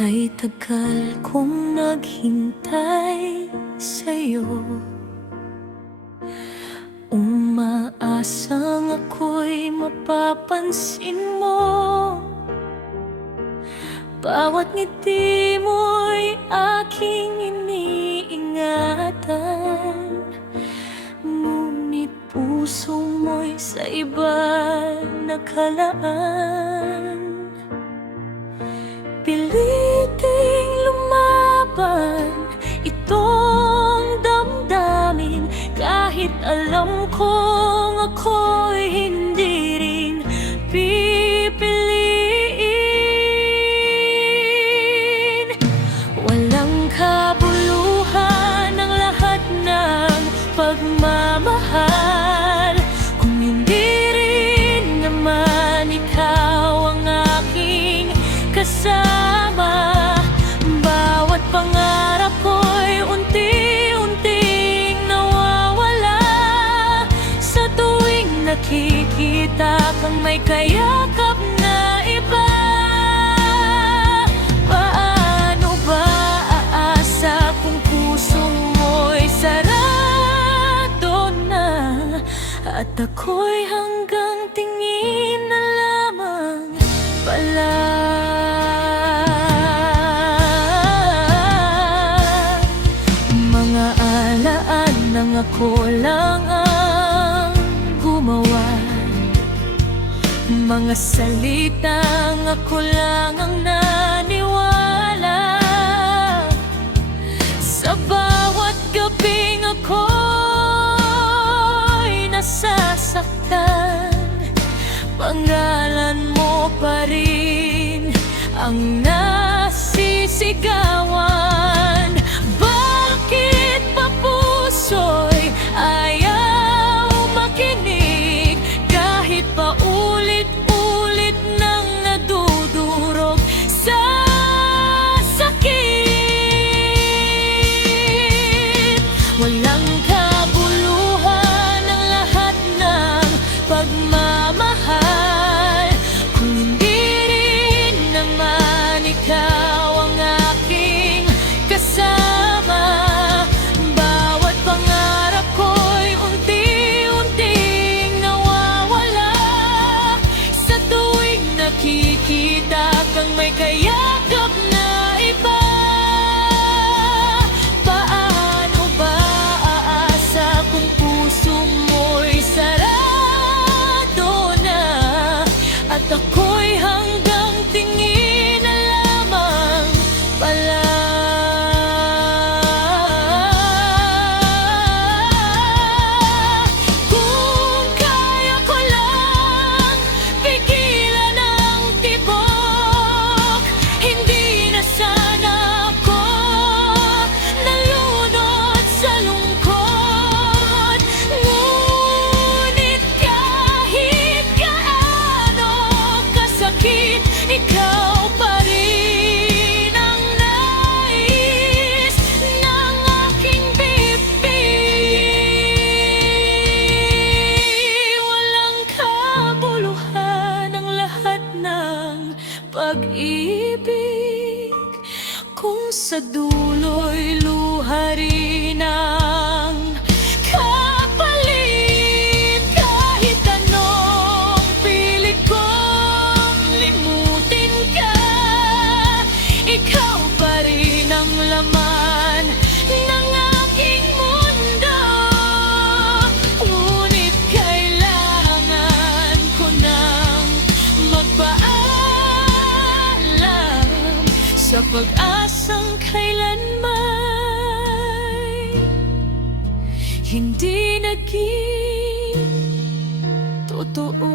Kay tagal kong naghintay sa'yo, umaasang ako'y mapapansin mo. Bawat ngiti mo'y aking iniingatan, ngunit puso mo'y sa iba nakalaan. Piliting lumaban itong damdamin, kahit alam kong ako'y hindi rin pipiliin. Walang kabuluhan ang lahat ng pagmamahal kung hindi rin naman ikaw ang aking kasama. Bawat pangarap ko'y unti-unting nawawala sa tuwing nakikita kang may kayakap na iba. Paano ba aasa kung puso mo'y sarado na, at ako'y hanggang tingin na lamang pala. Nang ako lang ang gumawa, mga salitang ako lang ang naniwala. Sa bawat gabing ako'y nasasaktan, pangalan mo pa rin ang nasisigawan. Bakit pa puso'y ayaw makinig, kahit pa ulit-ulit nang nadudurog sa sakit? Walang kabuluhan ang lahat ng pagmamahal kung hindi rin naman ikaw ang aking kasama. Bawat pangarap ko'y unti-unting nawawala sa tuwing nakikita kang may kayakap na iba. Paano ba aasa kung puso mo'y sarado na, at ako'y hanggang tingin na lamang pala. Kung kaya ko lang pigilan ang tibok, hindi na sana ako nalunod sa lungkot. Ngunit kahit gaano kasakit, ikaw pa rin ang nais ng aking bibig. Walang kabuluhan ang lahat ng pag-ibig kung sa dulo'y luha rin ang kapalit. Kahit anong pilit kong limutin ka, ikaw pa rin ang laman ng aking mundo. Ngunit kailangan ko nang magpaalam sa pag-asang kailanman hindi naging totoo.